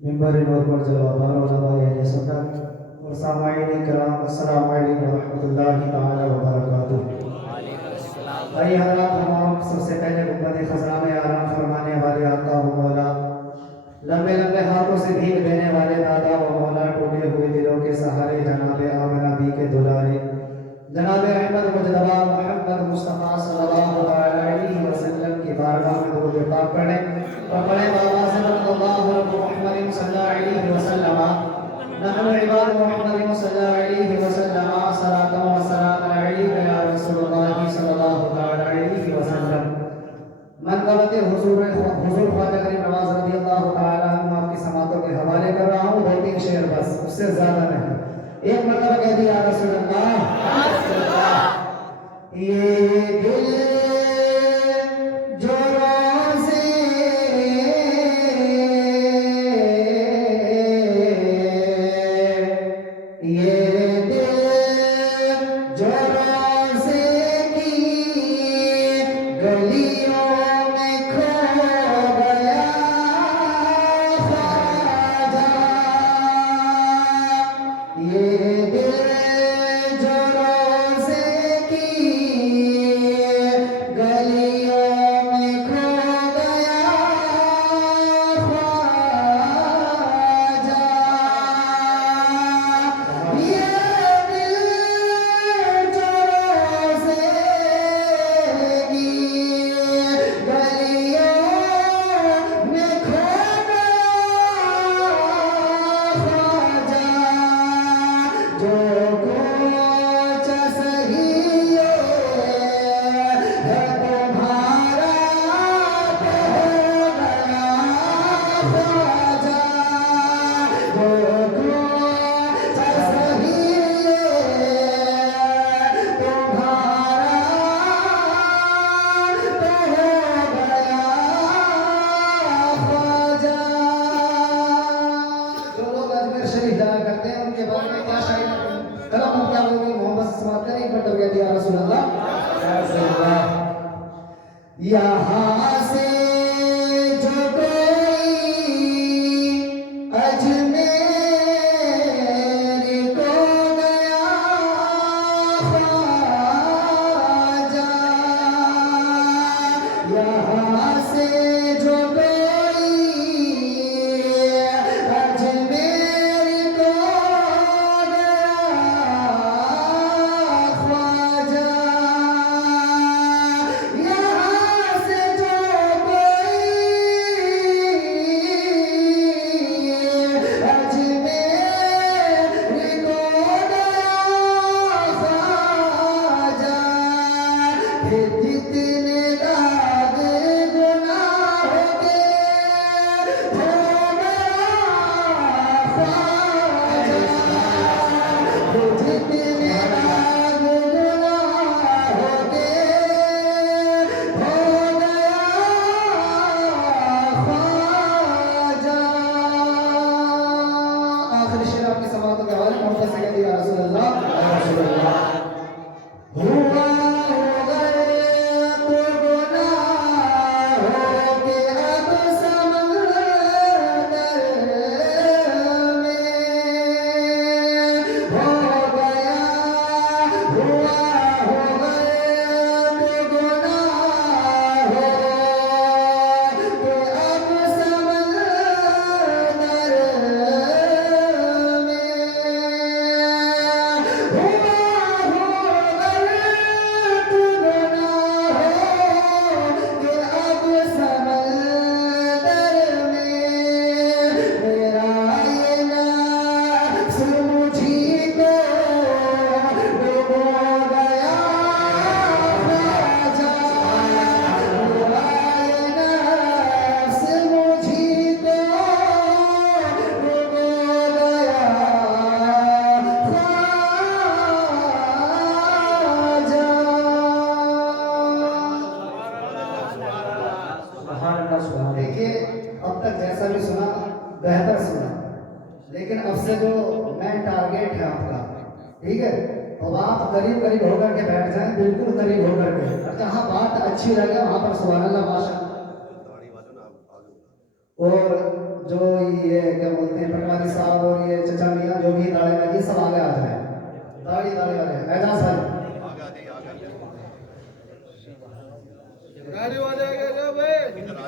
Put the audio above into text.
मिंबर नूर पर जलवादार उलमाए अहले सुन्नत और सामाईन किराम अस्सलामु अलैकुम व रहमतुल्लाहि तआला व बरकातुहू। भाई हज़रात, हम सबसे पहले गुंबद खज़रा में आराम फरमाने वाले आका व मौला, लंबे लंबे हाथों से भीख देने वाले दादा व मौला, टूटे हुए दिलों के सहारे जनाब आमिना बी के दुलारे जनाब अहमद मुजतबा मोहम्मद मुस्तफ़ा सल्लल्लाहु अलैहि वसल्लम की बारगाह में दुरूद पाक पढ़ें और पढ़े बाबा सल्लल्लाहु अलैहि वसल्लम नहनु इबाद मोहम्मद सल्लल्लाहु अलैहि वसल्लम सलातु व सलाम अलैका या रसूलुल्लाह सल्लल्लाहु अलैहि वसल्लम। मनक़बत हुजूर ख्वाजा करीम नवाज रज़ियल्लाहु तआला अन्हु आपकी समातों के हवाले कर रहा हूँ। 2-3 शेर बस, उससे ज्यादा नहीं। एक मरतबा कह दिया या रसूल अल्लाह, ये दिल जो रोज़े ये दिल जो रोज़े की गलियों में खो गया ख्वाजा, ये दिल जो रोज़े की गलियों में खो गया ख्वाजा, ये दिल जो रोज़े की गलियों में खो गया ख्वाजा, जो कुछ सही है तुम्हारा तो हो गया ख्वाजा, जो कुछ सही है तुम्हारा तो हो गया ख्वाजा। जो लोग अजमेर शरीफ जाया करते हैं उनके बारे में क्या शायरी कलम हम क्या बोलेंगे, मोहम्मद से समाप्त करें। एक मिनट हो गया दिया रसूल अल्लाह यहाँ से जो कोई अजमेर को गया ख्वाजा, यहाँ से जो कोई अजमेर को गया ख्वाजा, यहाँ से जो कोई अजमेर को गया ख्वाजा, फिर जितने दाग गुनाहों के हो गया ख्वाजा, फिर जितने दाग गुनाहों के हो गया ख्वाजा। आखिरी शेर आपकी समातों के हवाले मोहम्मद से कह दिया रसूल अल्लाह हुआ हो गए तो गुनाहों के अब समंदर में हो गया, हुआ हो गए तो गुनाहों के अब समंदर में हुआ हो गलत गुनाहों के अब समंदर में, मेरा ये नफ्स मुझी को डुबो गया ख्वाजा, मेरा ये नफ्स मुझी को डुबो गया ख्वाजा। देखिए, अब तक जैसा भी सुना बेहतर सुना, लेकिन अब से जो मेन टारगेट है आपका, ठीक है, तो आप करीब करीब होकर के बैठ जाएं, बिल्कुल करीब होकर के, और जहाँ बात अच्छी लगे वहाँ पर सुभान अल्लाह माशा। और जो ये क्या बोलते हैं पटवारी साहब और ये चचा मियां जो भी दाढ़ी लगी सब आगे आ जाए। दाढ़ी दाढ़ी वाले एजाज भाई गाड़ी वाले आ गए भाई।